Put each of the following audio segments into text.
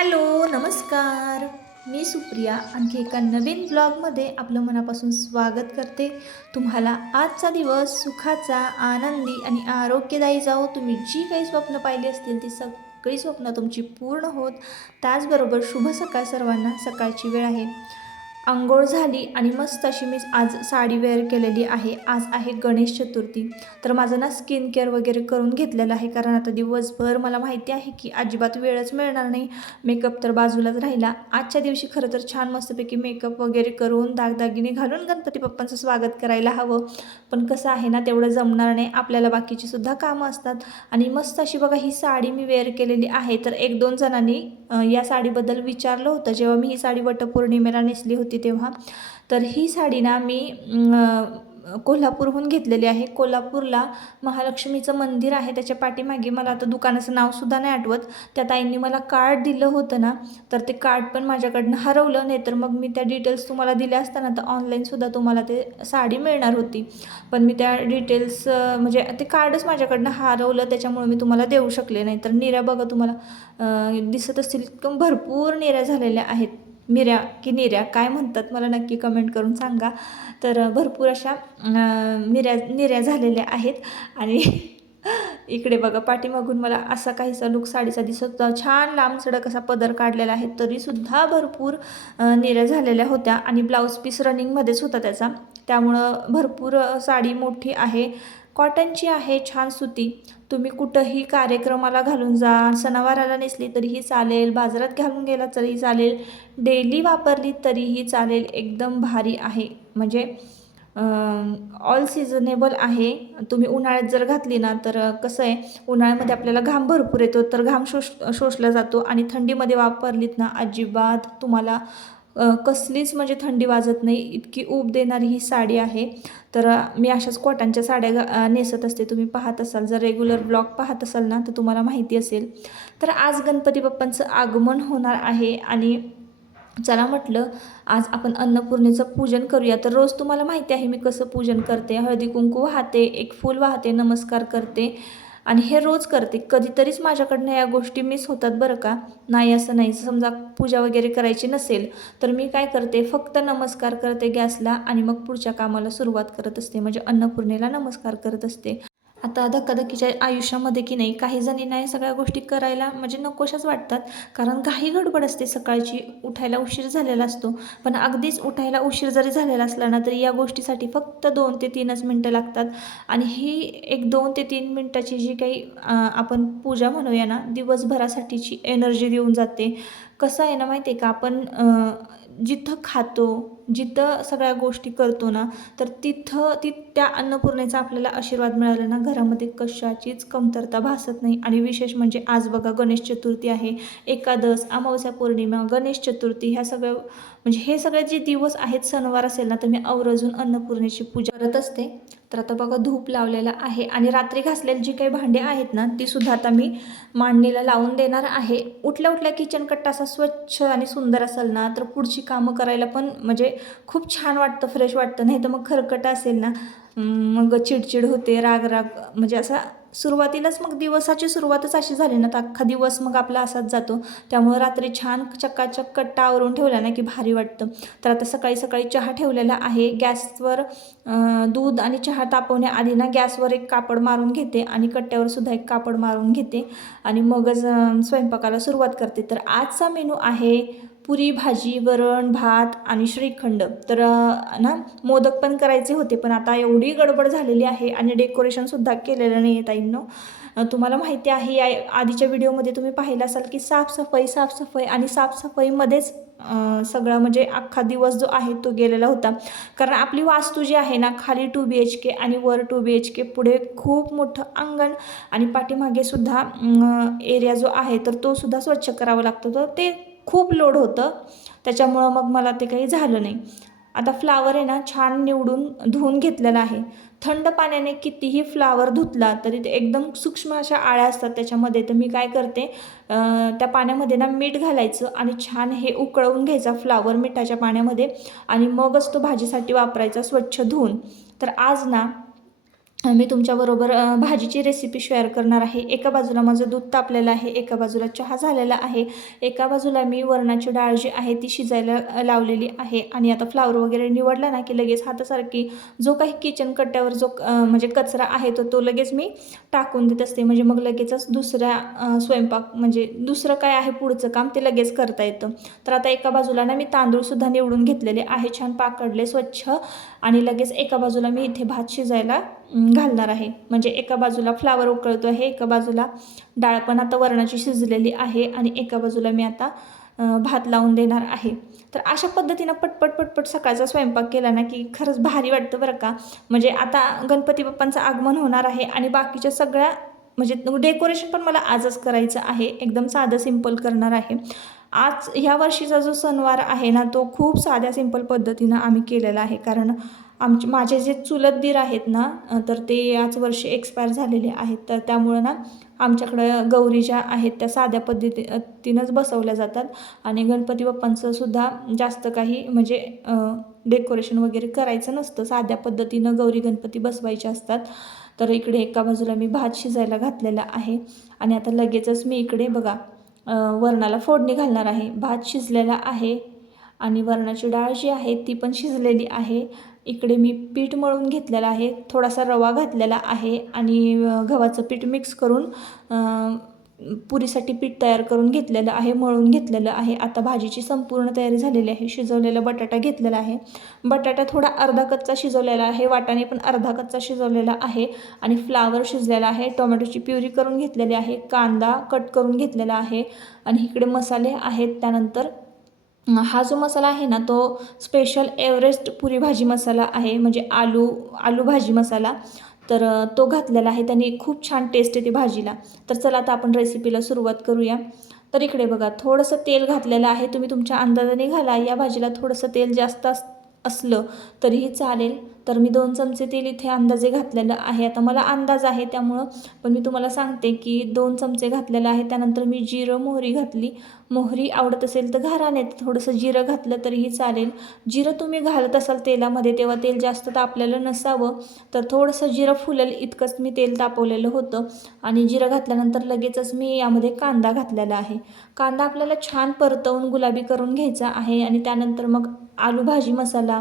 Hello, नमस्कार. मी सुप्रिया आणखी एका नवीन ब्लॉगमध्ये आपलं मनापासून स्वागत करते. तुम्हाला आजचा दिवस सुखाचा, आनंदी आणि आरोग्यदायी जाओ. तुम्ही जी काही स्वप्न पाहिली असतील ती सगळी स्वप्न तुमची पूर्ण होत. त्याचबरोबर शुभ सकाळ सर्वांना. सकाळची वेळ आहे. अंघोळ झाली आणि मस्त अशी मी आज साडी वेअर केलेली आहे. आज आहे गणेश चतुर्थी. तर माझं ना स्किन केअर वगैरे करून घेतलेलं आहे, कारण आता दिवसभर मला माहिती आहे की अजिबात वेळच मिळणार नाही. मेकअप तर बाजूलाच राहिला. आजच्या दिवशी खरं तर छान मस्तपैकी मेकअप वगैरे करून दागदागिने घालून गणपती बाप्पांचं स्वागत करायला हवं. पण कसं आहे ना, तेवढं जमणार नाही. आपल्याला बाकीची सुद्धा कामं असतात. आणि मस्त अशी बघा ही साडी मी वेअर केलेली आहे. तर 1-2 जणांनी या साडीबद्दल विचारलं होतं जेव्हा मी ही साडी वटपौर्णिमेला नेसली होती तेव्हा. तर ही साडी ना मी कोल्हापूरहून घेतलेली आहे. कोल्हापूरला महालक्ष्मीचं मंदिर आहे, त्याच्या पाठीमागे मला आता दुकानाचं नावसुद्धा नाही आठवत. त्या ताईंनी मला कार्ड दिलं होतं ना, तर ते कार्ड पण माझ्याकडनं हरवलं. नाही तर मग मी त्या डिटेल्स तुम्हाला दिल्या असताना तर ऑनलाईनसुद्धा तुम्हाला ते साडी मिळणार होती. पण मी त्या डिटेल्स म्हणजे ते कार्डच माझ्याकडनं हरवलं, त्याच्यामुळे मी तुम्हाला देऊ शकले नाही. तर निर्या बघा तुम्हाला दिसत असतील, भरपूर निर्या झालेल्या आहेत. मिऱ्या की निर्या काय म्हणतात मला नक्की कमेंट करून सांगा. तर भरपूर अशा निर्या झालेल्या आहेत. आणि इकडे बघा पाठीमागून मला असा काहीसा लुक साडीचा दिसत होता. छान लांब सडक असा पदर काढलेला आहे, तरीसुद्धा भरपूर निर्या झालेल्या होत्या. आणि ब्लाऊज पीस रनिंगमध्येच होता त्याचा, त्यामुळं भरपूर साडी मोठी आहे. कॉटनची आहे, छान सुती. तुम्ही कुठंही कार्यक्रमाला घालून जा, सणावाराला नेसली तरीही चालेल, बाजारात घालून गेला तरीही चालेल, डेली वापरली तरीही चालेल. एकदम भारी आहे. म्हणजे ऑल सिजनेबल आहे. तुम्ही उन्हाळ्यात जर घातली ना, तर कसं आहे, उन्हाळ्यामध्ये आपल्याला घाम भरपूर येतो, तर घाम शोषला जातो. आणि थंडीमध्ये वापरलीत ना, अजिबात तुम्हाला कसलीच म्हणजे थंडी वाजत नाही. इतकी ऊब देणारी ही साडी आहे. तर मी अशाच कॉटनच्या साड्या नेसत असते. तुम्ही पाहत असाल, जर रेग्युलर ब्लॉग पाहत असाल ना, तर तुम्हाला माहिती असेल. तर आज गणपती बाप्पांचं आगमन होणार आहे आणि चला म्हटलं आज आपण अन्नपूर्णेचं पूजन करूया. तर रोज तुम्हाला माहिती आहे मी कसं पूजन करते. हळदी कुंकू वाहते, एक फूल वाहते, नमस्कार करते आणि हे रोज करते. कधीतरीच माझ्याकडनं या गोष्टी मिस होतात बरं का. नाही असं नाही, समजा पूजा वगैरे करायची नसेल तर मी काय करते, फक्त नमस्कार करते गॅसला आणि मग पुढच्या कामाला सुरुवात करत असते. म्हणजे अन्नपूर्णेला नमस्कार करत असते. आता धकाधकीच्या आयुष्यामध्ये की नाही, काही जणींना या सगळ्या गोष्टी करायला म्हणजे नकोशाच वाटतात, कारण काही गडबड असते. सकाळची उठायला उशीर झालेला असतो. पण अगदीच उठायला उशीर जरी झालेला असला ना, तरी या गोष्टीसाठी फक्त 2 ते 3च मिनटं लागतात. आणि ही एक 2 ते 3 मिनटाची जी काही आपण पूजा म्हणूया ना, दिवसभरासाठीची एनर्जी देऊन जाते. कसं आहे ना माहिती आहे का, आपण जिथं खातो, जिथं सगळ्या गोष्टी करतो ना, तर तिथं त्या अन्नपूर्णेचा आपल्याला आशीर्वाद मिळाला ना, घरामध्ये कशाचीच कमतरता भासत नाही. आणि विशेष म्हणजे आज बघा गणेश चतुर्थी आहे, एकादश, अमावस्या, पौर्णिमा, गणेश चतुर्थी, ह्या सगळ्या म्हणजे हे सगळे जे दिवस आहेत, सणवार असेल ना, तर मी आवर्जून अन्नपूर्णेची पूजा करत असते. तर आता बघा धूप लावलेला आहे आणि रात्री घासलेली जी काही भांडी आहेत ना, ती सुद्धा आता मी मांडणीला लावून देणार आहे. उठल्या उठल्या किचन कट्टा असा स्वच्छ आणि सुंदर असेल ना, तर पुढची कामं करायला पण म्हणजे खूप छान वाटतं, फ्रेश वाटतं. नाही तर मग खरकट असेल ना, मग चिडचिड होते, राग म्हणजे असा सुरुवातीलाच मग दिवसाची सुरुवातच अशी झाली ना, तर अख्खा दिवस मग आपला असाच जातो. त्यामुळे रात्री छान चक्काचक कट्टा आवरून ठेवला ना की भारी वाटतं. तर आता सकाळी सकाळी चहा ठेवलेला आहे गॅसवर. दूध आणि चहा तापवण्याआधी ना गॅसवर एक कापड मारून घेते आणि कट्ट्यावर सुद्धा एक कापड मारून घेते आणि मगच स्वयंपाकाला सुरुवात करते. तर आजचा मेनू आहे पुरी भाजी, वरण भात आणि श्रीखंड. तर ना मोदक पण करायचे होते, पण आता एवढी गडबड झालेली आहे आणि डेकोरेशनसुद्धा केलेलं नाही आहे ताईंनो. तुम्हाला माहिती आहे या आधीच्या व्हिडिओमध्ये तुम्ही पाहिलं असाल की साफसफाई आणि साफसफाईमध्येच सगळा म्हणजे अख्खा दिवस जो आहे तो गेलेला होता. कारण आपली वास्तू जी आहे ना, खाली 2 BHK आणि वर 2 BHK, पुढे खूप मोठं अंगण आणि पाठीमागे सुद्धा एरिया जो आहे तर तो सुद्धा स्वच्छ करावा लागतो. तर ते खूप लोड होतं, त्याच्यामुळं मग मला ते काही झालं नाही. आता फ्लावर आहे ना छान निवडून धुवून घेतलेला आहे. थंड पाण्याने कितीही फ्लावर धुतला तरी ते एकदम सूक्ष्म अशा आळ्या असतात त्याच्यामध्ये. तर मी काय करते, त्या पाण्यामध्ये ना मीठ घालायचं आणि छान हे उकळवून घ्यायचा फ्लावर मिठाच्या पाण्यामध्ये आणि मगच तो भाजीसाठी वापरायचा स्वच्छ धुवून. तर आज ना मी तुमच्याबरोबर भाजीची रेसिपी शेअर करणार आहे। एका बाजूला माझं दूध तापलेलं आहे, एका बाजूला चहा झालेला आहे, एका बाजूला मी वरणाची डाळ जी आहे ती शिजायला लावलेली आहे। आणि आता फ्लावर वगैरे निवडला ना की लगेच हातासारखी जो काही किचन कट्ट्यावर जो म्हणजे कचरा आहे तो लगेच मी टाकून देत असते, म्हणजे मग लगेचच दुसऱ्या स्वयंपाक म्हणजे दुसरं काय आहे पुढचं काम ते लगेच करता येतं। तर आता एका बाजूला ना मी तांदूळसुद्धा निवडून घेतलेले आहे, छान पाकडले स्वच्छ, आणि लगेच एका बाजूला मी इथे भात शिजायला घालणार आहे। म्हणजे एका बाजूला फ्लावर उकळतो आहे, एका बाजूला डाळ पण आता वरणाची शिजलेली आहे, आणि एका बाजूला मी आता भात लावून देणार आहे। तर अशा पद्धतीनं पटपट पटपट सकाळचा स्वयंपाक केला ना की खरंच भारी वाटतं बरं का। म्हणजे आता गणपती बाप्पांचं आगमन होणार आहे, आणि बाकीच्या सगळ्या म्हणजे डेकोरेशन पण मला आजच करायचं आहे, एकदम साधं सिंपल करणार आहे। आज ह्या वर्षीचा जो सणवार आहे ना तो खूप साध्या सिंपल पद्धतीनं आम्ही केलेला आहे, कारण माझे जे चुलत दीर आहेत ना तर ते याच वर्षी एक्सपायर झालेले आहेत, तर त्यामुळं ना आमच्याकडं गौरी ज्या आहेत त्या साध्या पद्धतीनंच बसवल्या जातात, आणि गणपती बाप्पांचं सुद्धा जास्त काही म्हणजे डेकोरेशन वगैरे करायचं नसतं, साध्या पद्धतीनं गौरी गणपती बसवायचे असतात। तर इकडे एका बाजूला मी भात शिजायला घातलेला आहे, आणि आता लगेचच मी इकडे बघा वरणाला फोडणी घालणार आहे। भात शिजलेला आहे, आणि वरणाची डाळ जी आहे ती पण शिजलेली आहे। इकडे मी पीठ मळून घेतलेलं आहे, थोडासा रवा घातलेला आहे, आणि गव्हाचं पीठ मिक्स करून पुरीसाठी पीठ तयार करून घेतलेलं आहे, मळून घेतलेलं आहे। आता भाजीची संपूर्ण तयारी झालेली आहे। शिजवलेला बटाटा घेतलेला आहे, बटाटा थोडा अर्धा कच्चा शिजवलेला आहे, वाटाणे पण अर्धा कच्चा शिजवलेला आहे, आणि फ्लावर शिजलेला आहे, टोमॅटोची प्युरी करून घेतलेली आहे, कांदा कट करून घेतलेला आहे, आणि इकडे मसाले आहेत। त्यानंतर हा जो मसाला आहे ना तो स्पेशल एव्हरेस्ट पुरी भाजी मसाला आहे, म्हणजे आलू भाजी मसाला, तर तो घातलेला आहे, त्याने खूप छान टेस्ट येते भाजीला। तर चला आता आपण रेसिपीला सुरुवात करूया। तर इकडे बघा थोडंसं तेल घातलेलं आहे, तुम्ही तुमच्या अंदाजाने घाला, या भाजीला थोडंसं तेल जास्त असलं तरीही चालेल। तर मी 2 चमचे तेल इथे अंदाजे घातलेलं आहे, आता मला अंदाज आहे त्यामुळं पण मी तुम्हाला सांगते की 2 चमचे घातलेलं आहे। त्यानंतर मी जिरं मोहरी घातली, मोहरी आवडत असेल तर घाला, नाही तर थोडंसं जिरं घातलं तरीही चालेल। जिरं तुम्ही घालत असाल तेलामध्ये तेव्हा तेल जास्त तापलेलं नसावं, तर थोडंसं जिरं फुलेल इतकंच मी तेल तापवलेलं होतं, आणि जिरं घातल्यानंतर लगेचच मी यामध्ये कांदा घातलेला आहे। कांदा आपल्याला छान परतवून गुलाबी करून घ्यायचा आहे, आणि त्यानंतर मग आलू भाजी मसाला,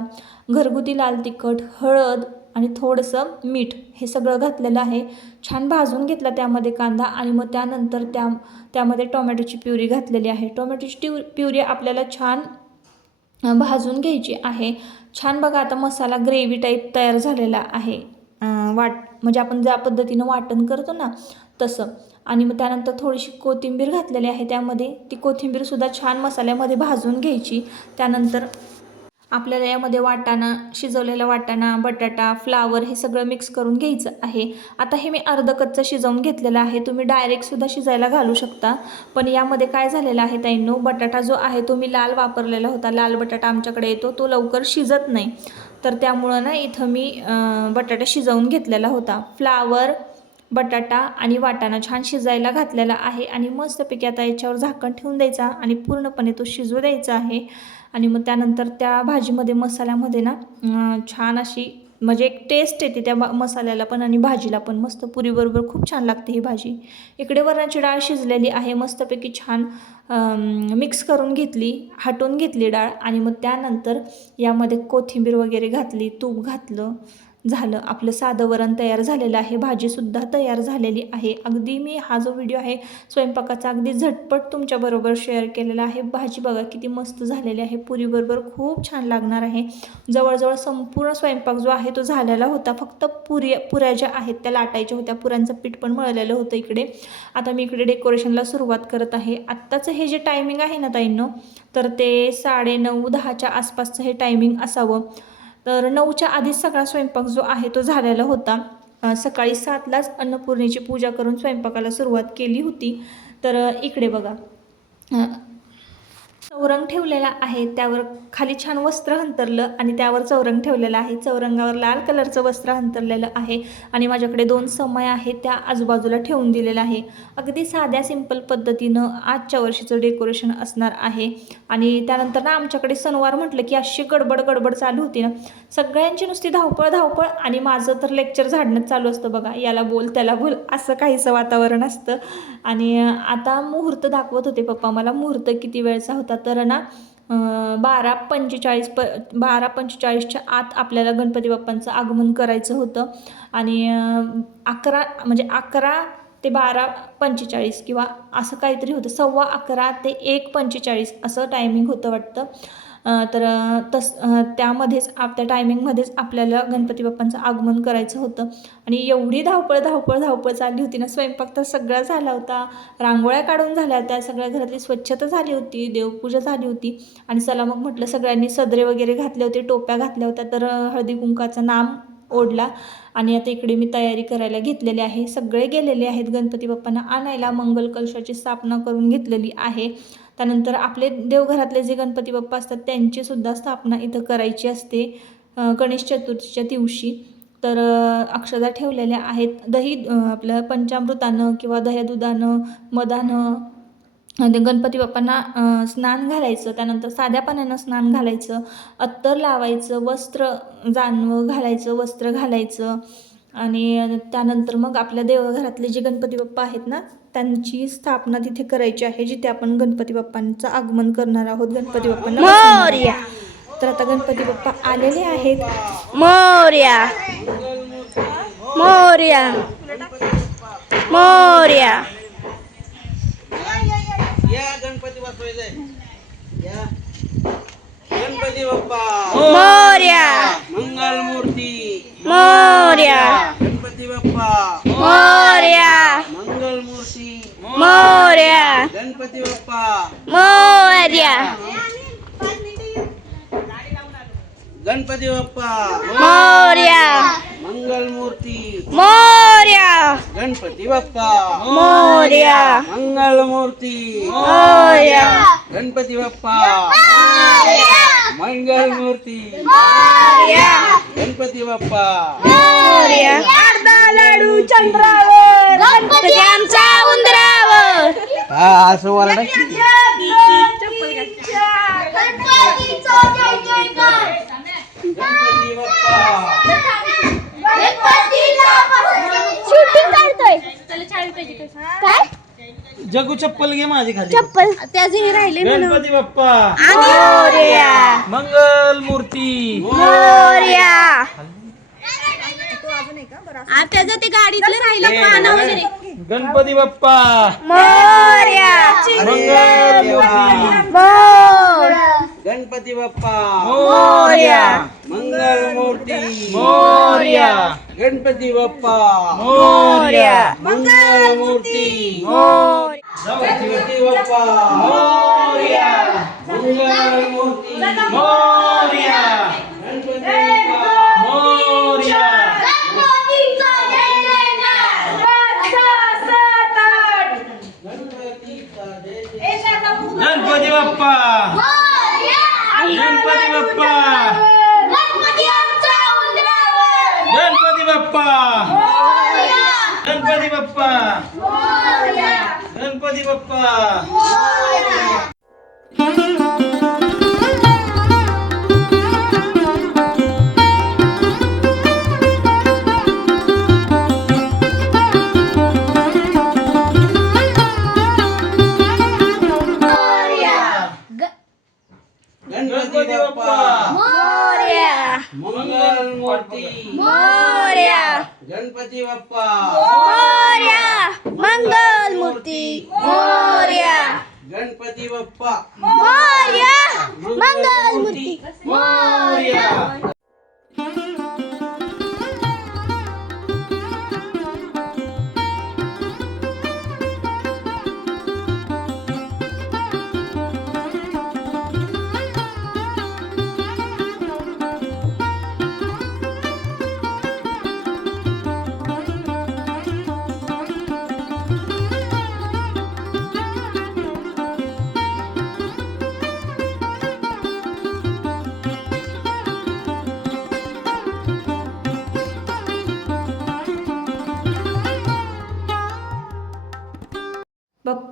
घरगुती लाल तिखट, हळद आणि थोडंसं मीठ हे सगळं घातलेलं आहे। छान भाजून घेतला त्यामध्ये कांदा, आणि मग त्यानंतर त्यामध्ये टोमॅटोची प्युरी घातलेली आहे। टोमॅटोची प्युरी आपल्याला छान भाजून घ्यायची आहे। छान बघा आता मसाला ग्रेव्ही टाईप तयार झालेला आहे, म्हणजे आपण ज्या पद्धतीनं वाटण करतो ना तसं। आणि मग त्यानंतर थोडीशी कोथिंबीर घातलेली आहे त्यामध्ये, ती कोथिंबीरसुद्धा छान मसाल्यामध्ये भाजून घ्यायची। त्यानंतर आपल्याला यामध्ये वाटाणा, शिजवलेला वाटाणा, बटाटा, फ्लावर हे सगळं मिक्स करून घ्यायचं आहे। आता हे मी अर्ध कच्चं शिजवून घेतलेलं आहे, तुम्ही डायरेक्टसुद्धा शिजायला घालू शकता, पण यामध्ये काय झालेलं आहे ताईंनो, बटाटा जो आहे तो मी लाल वापरलेला होता, लाल बटाटा आमच्याकडे येतो, तो लवकर शिजत नाही, तर त्यामुळं ना इथं मी बटाटा शिजवून घेतलेला होता। फ्लावर, बटाटा आणि वाटाणा छान शिजायला घातलेला आहे, आणि मस्तपैकी आता याच्यावर झाकण ठेवून द्यायचा आणि पूर्णपणे तो शिजू द्यायचा आहे। आणि मग त्यानंतर त्या भाजीमध्ये मसाल्यामध्ये ना छान अशी म्हणजे एक टेस्ट येते त्या मसाल्याला पण आणि भाजीला पण, मस्त पुरीबरोबर खूप छान लागते ही भाजी। इकडे वरणाची डाळ शिजलेली आहे, मस्तपैकी छान मिक्स करून घेतली, हटवून घेतली डाळ, आणि मग त्यानंतर यामध्ये कोथिंबीर वगैरे घातली, तूप घातलं, झालं आपलं साधं वरण तयार झालेलं आहे। भाजीसुद्धा तयार झालेली आहे। अगदी मी हा जो व्हिडिओ आहे स्वयंपाकाचा अगदी झटपट तुमच्याबरोबर शेअर केलेला आहे। भाजी बघा किती मस्त झालेली आहे, पुरीबरोबर खूप छान लागणार आहे। जवळजवळ संपूर्ण स्वयंपाक जो आहे तो झालेला होता, फक्त पुऱ्या ज्या आहेत त्या लाटायच्या होत्या, पुऱ्यांचं पीठ पण मळलेलं होतं इकडे। आता मी इकडे डेकोरेशनला सुरुवात करत आहे। आत्ताचं हे जे टायमिंग आहे ना ताईंनो, तर ते 9:30-10च्या आसपासचं हे टायमिंग असावं। तर 9च्या आधीच सगळा स्वयंपाक जो आहे तो झालेला होता। सकाळी 7लाच अन्नपूर्णेची पूजा करून स्वयंपाकाला सुरुवात केली होती। तर इकडे बघा चौरंग ठेवलेला आहे, त्यावर खाली छान वस्त्र अंथरलं आणि त्यावर चौरंग ठेवलेलं आहे. चौरंगावर लाल कलरचं वस्त्र अंथरलेलं आहे आणि माझ्याकडे 2 समय आहेत त्या आजूबाजूला ठेवून दिलेलं आहे. अगदी साध्या सिंपल पद्धतीनं आजच्या वर्षीचं डेकोरेशन असणार आहे. आणि त्यानंतर ना आमच्याकडे सणवार म्हटलं की अशी गडबड चालू होती ना, सगळ्यांची नुसती धावपळ आणि माझं तर लेक्चर झाडणं चालू असतं बघा, याला बोल त्याला बोल असं काहीसं वातावरण असतं. आणि आता मुहूर्त दाखवत होते पप्पा मला, मुहूर्त किती वेळचा होता तर ना 12:45च्या आत आपल्याला गणपती बाप्पांचं आगमन करायचं होतं. आणि 11 ते 12:45 किंवा असं काहीतरी होतं, 11:15 ते 1:45 असं टायमिंग होतं वाटतं. तर त्यामध्येच त्या टायमिंगमध्येच आपल्याला गणपती बाप्पांचं आगमन करायचं होतं. आणि एवढी धावपळ चालली होती ना, स्वयंपाक तर सगळा झाला होता, रांगोळ्या काढून झाल्या होत्या, सगळ्या घरातली स्वच्छता झाली होती, देवपूजा झाली होती. आणि चला मग म्हटलं, सगळ्यांनी सदरे वगैरे घातले होते, टोप्या घातल्या होत्या, तर हळदी कुंकाचा नाम ओढला. आणि आता इकडे मी तयारी करायला घेतलेली आहे. सगळे गेलेले आहेत गणपती बाप्पांना आणायला, मंगल कलशाची स्थापना करून घेतलेली आहे. त्यानंतर आपले देवघरातले जे गणपती बाप्पा असतात त्यांचीसुद्धा स्थापना इथं करायची असते गणेश चतुर्थीच्या दिवशी. तर अक्षता ठेवलेल्या आहेत. दही आपलं पंचामृतानं किंवा दह्या दुधानं मधानं गणपती बाप्पांना स्नान घालायचं. त्यानंतर साध्या पाण्यानं स्नान घालायचं, अत्तर लावायचं, जानवं घालायचं, वस्त्र घालायचं. आणि त्यानंतर मग आपल्या देवघरातले जे गणपती बाप्पा आहेत ना, त्यांची स्थापना तिथे करायची आहे, जिथे आपण गणपती बाप्पांचं आगमन करणार आहोत, गणपती बाप्पांना बसवणार आहोत. तर आता गणपती बाप्पा आलेले आहेत. मोरया मोरया मोरया. या गणपती बसवायचंय. या गणपती बाप्पा मोरया मंगल मूर्ती मोरया गणपती बाप्पा मोरया मंगल मूर्ती मोरया गणपती बाप्पा मोरया गणपती बाप्पा मोरया मंगल मूर्ती मोरया गणपती बाप्पा मोरया मंगल मूर्ती मोरया गणपती बाप्पा मंगल मूर्ती मोरया गणपती बाप्पा मोरया. अर्धा लाडू चंद्रावर, गणपती आमचा उंदरावर. हा असं वाला गणपती शूटिंग काढतोय काय? जगू चप्पल घे माझी खाली. चप्पल त्याचे राहिले गणपती बाप्पा मोरया मंगल मूर्ती मोरया. त्याचं ते गाडीतलं राहिलं पानं वगैरे. गणपती बाप्पा मोरया मंगल मूर्ती मोर गणपती बाप्पा मोरया मंगल मूर्ती मोरया गणपती बाप्पा मोरया मंगल मूर्ती मोर. गणपती बाप्पा मोरया मंगल मूर्ती मोरया गणपती बाप्पा मोरया गणपती बाप्पा गणपती बाप्पा गणपती बाप्पा गणपती बाप्पा गणपती बाप्पा गणपती बाप्पा मोरया मंगल मूर्ती मोरया गणपती बाप्पा मोरया मंगल मूर्ती मोरया गणपती बाप्पा मोरया मंगल मूर्ती मोरया.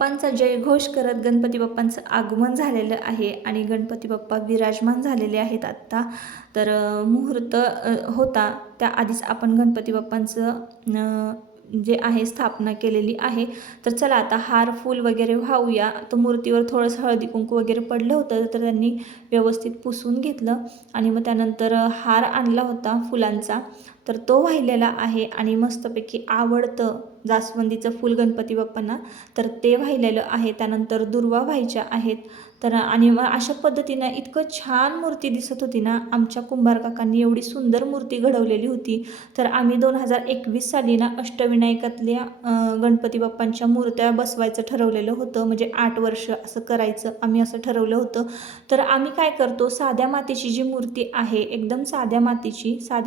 बाप्पांचा जयघोष करत गणपती बाप्पांचं आगमन झालेलं आहे आणि गणपती बाप्पा विराजमान झालेले आहेत आत्ता. तर मुहूर्त होता त्याआधीच आपण गणपती बाप्पांचं जे आहे स्थापना केलेली आहे. तर चला आता हार फूल वगैरे वाहूया. तर मूर्तीवर थोडंसं हळदी कुंकू वगैरे पडलं होतं तर त्यांनी व्यवस्थित पुसून घेतलं आणि मग त्यानंतर हार आणला होता फुलांचा, तर तो वाहिलेला आहे आणि मस्तपैकी आवडतं जास्वंदीचं फूल गणपती बाप्पांना, तर ते वाहिलेलं आहे. त्यानंतर दुर्वा व्हायच्या आहेत. तर आणि मग अशा पद्धतीनं इतकं छान मूर्ती दिसत होती ना. आमच्या कुंभार काकांनी एवढी सुंदर मूर्ती घडवलेली होती. तर आम्ही 2021 साली ना अष्टविनायकातल्या गणपती बाप्पांच्या मूर्त्या बसवायचं ठरवलेलं होतं. म्हणजे 8 वर्ष असं करायचं आम्ही असं ठरवलं होतं. तर आम्ही काय करतो, साध्या मातीची जी मूर्ती आहे एकदम साध्या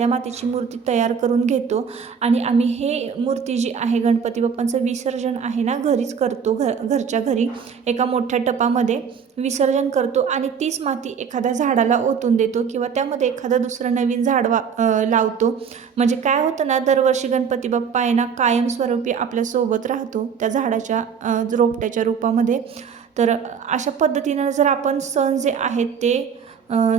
मातीची मूर्ती तयार करून घेतो आणि आम्ही हे मूर्ती जी आहे गणपती बाप्पांचं विसर्जन आहे ना घरीच करतो. घरच्या घरी एका मोठ्या टपामध्ये विसर्जन करतो आणि तीच माती एखाद्या झाडाला ओतून देतो किंवा त्यामध्ये एखादं दुसरं नवीन झाड लावतो. म्हणजे काय होतं ना, दरवर्षी गणपती बाप्पा आहे ना कायमस्वरूपी आपल्यासोबत राहतो त्या झाडाच्या रोपट्याच्या रूपामध्ये. तर अशा पद्धतीनं जर आपण सण जे आहेत ते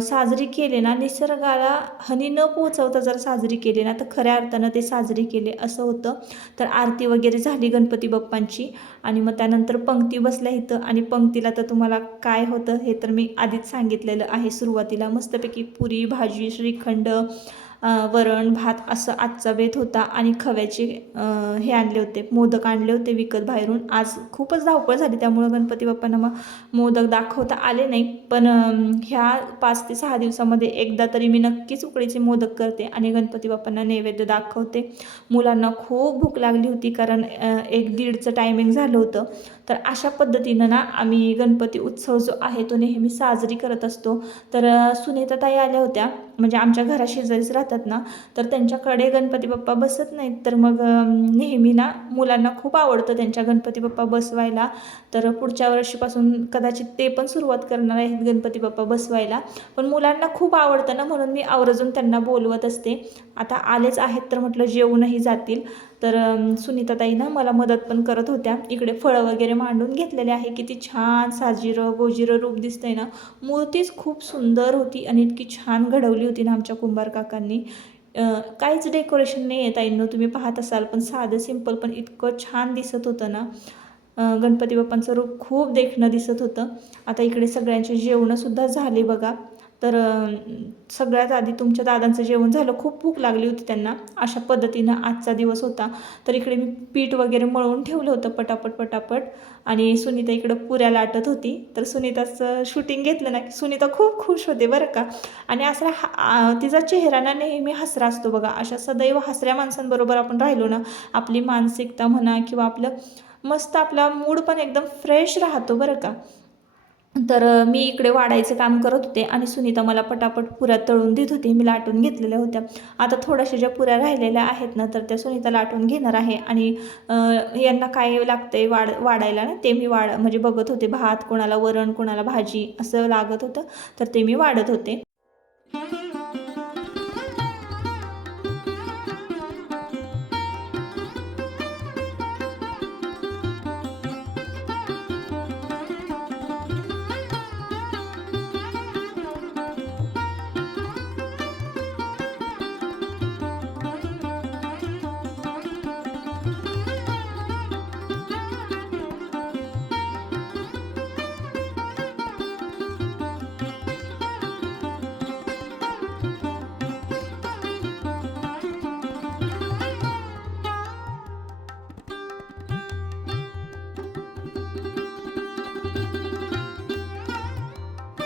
साजरी केले ना, निसर्गाला हानी न पोहोचवता जर साजरी केली ना तर खऱ्या अर्थानं ते साजरी केले असं होतं. तर आरती वगैरे झाली गणपती बाप्पांची आणि मग त्यानंतर पंक्ती बसल्या इथं आणि पंक्तीला तर तुम्हाला काय होतं हे तर मी आधीच सांगितलेलं आहे. सुरुवातीला मस्तपैकी पुरी भाजी श्रीखंड वरण भात असं आजचा बेत होता आणि खव्याचे हे आणले होते, मोदक आणले होते विकत बाहेरून. आज खूपच धावपळ झाली त्यामुळं गणपती बाप्पांना मग मोदक दाखवता आले नाही, पण ह्या 5 ते 6 दिवसामध्ये एकदा तरी मी नक्कीच उकडीचे मोदक करते आणि गणपती बाप्पांना नैवेद्य दाखवते. मुलांना खूप भूक लागली होती कारण 1-1:30चं टायमिंग झालं होतं. तर अशा पद्धतीनं ना आम्ही गणपती उत्सव जो आहे तो नेहमी साजरी करत असतो. तर सुनीताताई आल्या होत्या, म्हणजे आमच्या घराशेजारीच राहतात ना, तर त्यांच्याकडे गणपती बाप्पा बसत नाहीत. तर मग नेहमी ना मुलांना खूप आवडतं त्यांच्या गणपती बाप्पा बसवायला. तर पुढच्या वर्षीपासून कदाचित ते पण सुरुवात करणार आहेत गणपती बाप्पा बसवायला. पण मुलांना खूप आवडतं ना, म्हणून मी आवर्जून त्यांना बोलवत असते. आता आलेच आहेत तर म्हटलं जेवूनही जातील. तर सुनीताताई ना मला मदत पण करत होत्या. इकडे फळं वगैरे मांडून घेतलेले आहे. किती छान साजिरं गोजिरं रूप दिसतंय ना. मूर्तीच खूप सुंदर होती आणि इतकी छान घडवली होती ना आमच्या कुंभार काकांनी. काहीच डेकोरेशन नाही आहे ताईंनो, तुम्ही पाहत असाल, पण साधं सिंपल पण इतकं छान दिसत होतं ना. गणपती बाप्पांचं रूप खूप देखणं दिसत होतं. आता इकडे सगळ्यांचे जेवणंसुद्धा झाले बघा. तर सगळ्यात आधी तुमच्या दादांचं जेवण झालं, खूप भूक लागली होती त्यांना. अशा पद्धतीनं आजचा दिवस होता. तर इकडे मी पीठ वगैरे मळून ठेवलं होतं पटापट आणि सुनीता इकडं पुऱ्या लाटत होती. तर सुनीताचं शूटिंग घेतलं ना की सुनीता खूप खुश होते बरं का. आणि असा तिचा चेहरा ना नेहमी हसरा असतो बघा. अशा सदैव हसऱ्या माणसांबरोबर आपण राहिलो ना, आपली मानसिकता म्हणा किंवा आपलं मस्त आपला मूड पण एकदम फ्रेश राहतो बरं का. तर मी इकडे वाढायचं काम करत होते आणि सुनीता मला पटापट पुऱ्या तळून देत होती. मी लाटून घेतलेल्या होत्या. आता थोड्याशा ज्या पुऱ्या राहिलेल्या आहेत ना, तर त्या सुनीता लाटून घेणार आहे आणि यांना काय लागतंय वाढायला ना ते मी म्हणजे बघत होते. भात कोणाला वरण कोणाला भाजी असं लागत होतं, तर ते मी वाढत होते.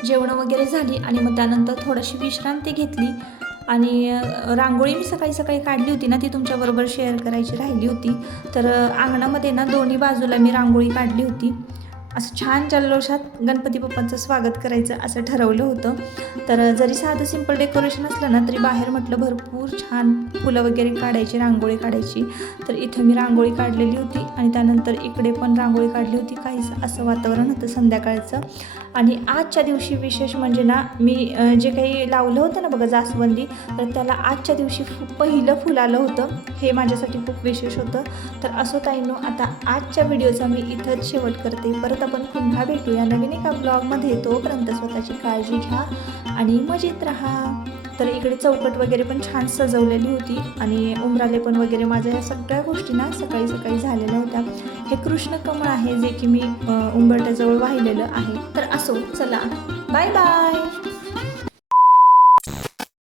जेवणं वगैरे झाली आणि मग त्यानंतर थोडीशी विश्रांती घेतली आणि रांगोळी मी सकाळी काढली होती ना, ती तुमच्याबरोबर शेअर करायची राहिली होती. तर अंगणामध्ये ना दोन्ही बाजूला मी रांगोळी काढली होती. असं छान जल्लोषात गणपती बाप्पांचं स्वागत करायचं असं ठरवलं होतं. तर जरी साधं सिंपल डेकोरेशन असलं ना तरी बाहेर म्हटलं भरपूर छान फुलं वगैरे काढायची, रांगोळी काढायची. तर इथं मी रांगोळी काढलेली होती आणि त्यानंतर इकडे पण रांगोळी काढली होती. काहीच असं वातावरण होतं संध्याकाळचं. आणि आजच्या दिवशी विशेष म्हणजे ना मी जे काही लावलं होतं ना बघा जास्वंदी, तर त्याला आजच्या दिवशी पहिलं फुल आलं होतं. हे माझ्यासाठी खूप विशेष होतं. तर असो ताईंनो, आता आजच्या व्हिडिओचा मी इथंच शेवट करते. परत आपण पुन्हा भेटूया नवीन एका ब्लॉगमध्ये. तोपर्यंत स्वतःची काळजी घ्या आणि मजेत राहा. तर इकडे चौकट वगैरे पण छान सजवलेली होती आणि उंबराले पण वगैरे माझ्या या सगळ्या गोष्टी ना सकाळी सकाळी झालेल्या होत्या. हे कृष्ण कमळ आहे जे की मी उंबरट्याजवळ वाहिलेलं आहे. तर असो, चला बाय बाय.